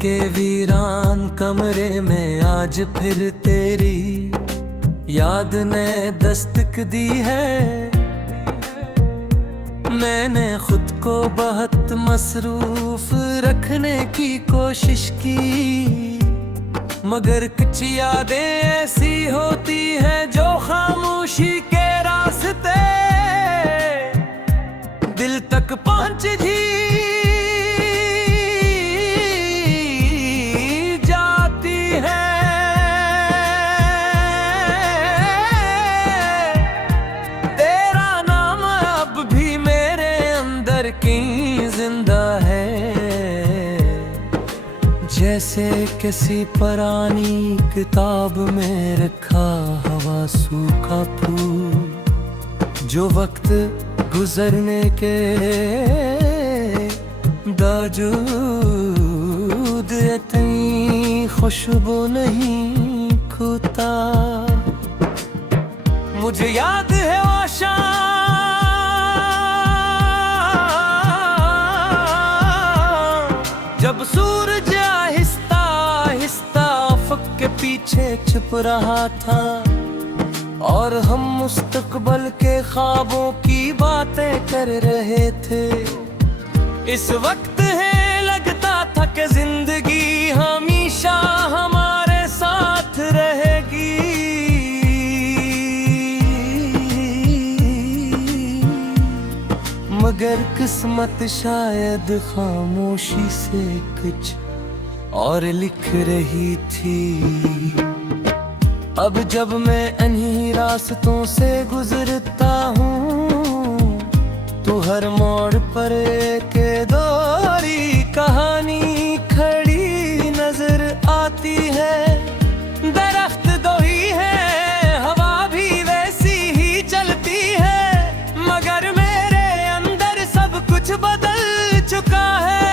के वीरान कमरे में आज फिर तेरी याद ने दस्तक दी है। मैंने खुद को बहुत मसरूफ रखने की कोशिश की, मगर कुछ यादें ऐसी होती हैं जो खामोशी के रास्ते दिल तक पहुंच जी जाती है। तेरा नाम अब भी मेरे अंदर की जिंदा है, जैसे किसी पुरानी किताब में रखा हवा सूखा फूल, जो वक्त गुजरने के बावजूद इतनी खुशबू नहीं खोता। मुझे याद है वो शाम जब सूरज आहिस्ता आहिस्ता अफक के पीछे छुप रहा था, और हम मुस्तकबल के ख्वाबों की बातें कर रहे थे। इस वक्त है लगता था कि जिंदगी हमेशा हमारे साथ रहेगी, मगर किस्मत शायद खामोशी से कुछ और लिख रही थी। अब जब मैं इन्हीं रास्तों से गुजरता हूँ तो हर मोड़ पर एक दोहरी कहानी खड़ी नजर आती है। दरख्त दो ही है, हवा भी वैसी ही चलती है, मगर मेरे अंदर सब कुछ बदल चुका है।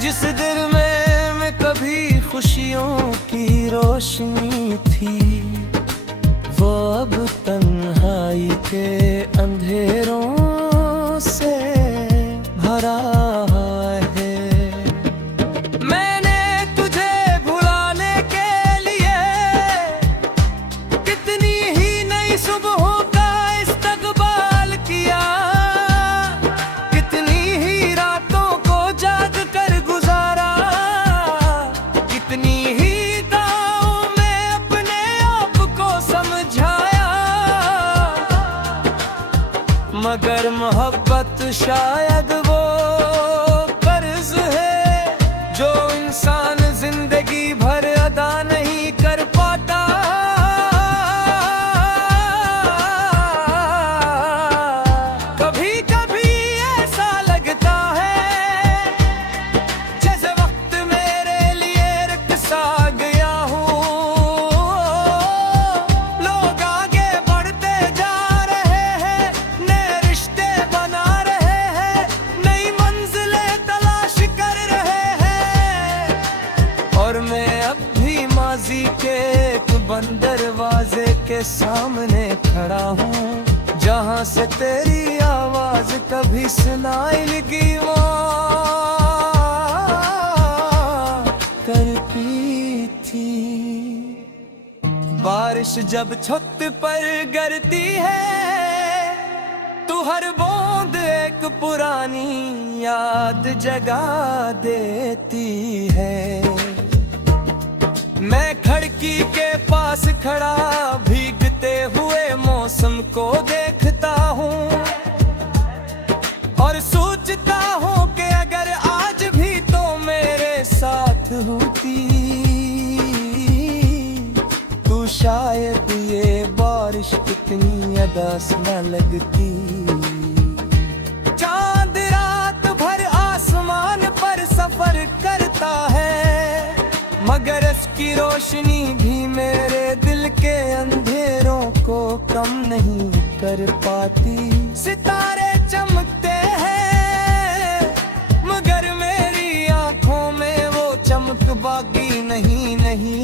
जिस दिल में मैं कभी खुशियों की रोशनी थी, वो अब तन्हाई के अंधेरों से भरा है। मैंने तुझे भुलाने के लिए कितनी ही नई सुबहों का इस्तकबाल किया, कितनी ही रातों को जाग कर गुजारा, कितनी ही मगर मोहब्बत शायद वो कर्ज है जो इंसान जिंदगी भर अदा नहीं कर पाता। कभी कभी ऐसा लगता है जैसे वक्त मेरे लिए रुक सा गया हूँ। लोग आगे बढ़ते जा रहे हैं, रिश्ते बना रहे हैं, नई मंजिलें तलाश कर रहे हैं, और मैं अब भी माजी के एक बंद दरवाजे के सामने खड़ा हूँ, जहाँ से तेरी आवाज कभी सुनाई लगी वो करती थी। बारिश जब छत पर गिरती है तू हर बूंद एक पुरानी याद जगा देती है। मैं खिड़की के पास खड़ा भीगते हुए मौसम को देखता हूँ, और सोचता हूँ कि अगर आज भी तो मेरे साथ होती, तो शायद ये बारिश इतनी अदास न लगती। चांद रात भर आसमान पर सफर करता है, मगर इसकी रोशनी भी मेरे दिल के अंधेरों को कम नहीं कर पाती। सितारे चमकते हैं, मगर मेरी आंखों में वो चमक बाकी नहीं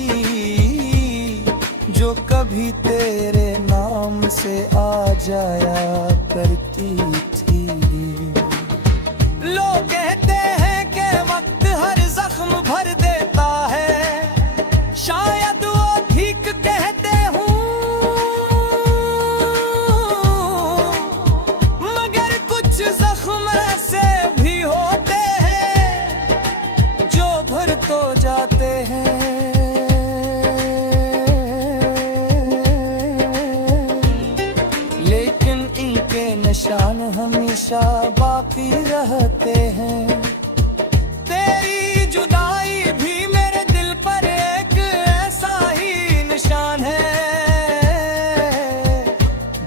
जो कभी तेरे नाम से आ जाया करती थी। लोग कहते हैं कि वक्त बाकी रहते हैं। तेरी जुदाई भी मेरे दिल पर एक ऐसा ही निशान है,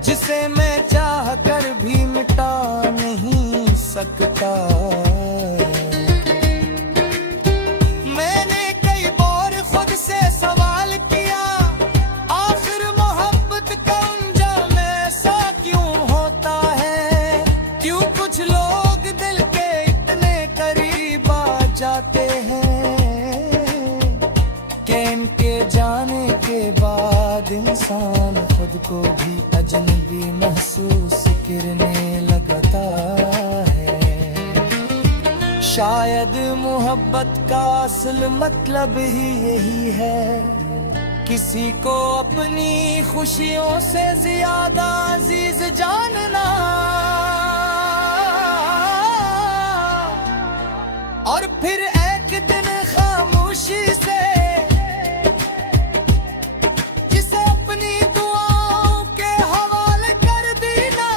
जिसे मैं चाह कर भी मिटा नहीं सकता। मैंने कई बार खुद से सवाल किया, आखिर मोहब्बत का अंजाम ऐसा क्यों होता है? क्यों कुछ लोग दिल के इतने करीब आ जाते हैं कि इनके जाने के बाद इंसान खुद को भी अजनबी महसूस करने लगता है। शायद मोहब्बत का असल मतलब ही यही है, किसी को अपनी खुशियों से ज्यादा अजीज जानना, और फिर एक दिन खामोशी से जिसे अपनी दुआओं के हवाले कर देना।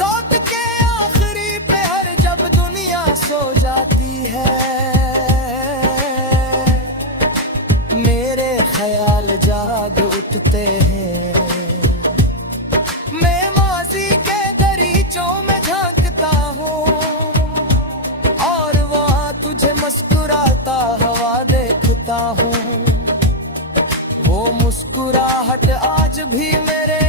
रात के आखिरी पहर जब दुनिया सो जाती है, मेरे ख्याल जाग उठते हैं। मैं माजी के दरीचों में झांकता हूँ और वहाँ तुझे मुस्कुराता हुआ देखता हूँ। वो मुस्कुराहट आज भी मेरे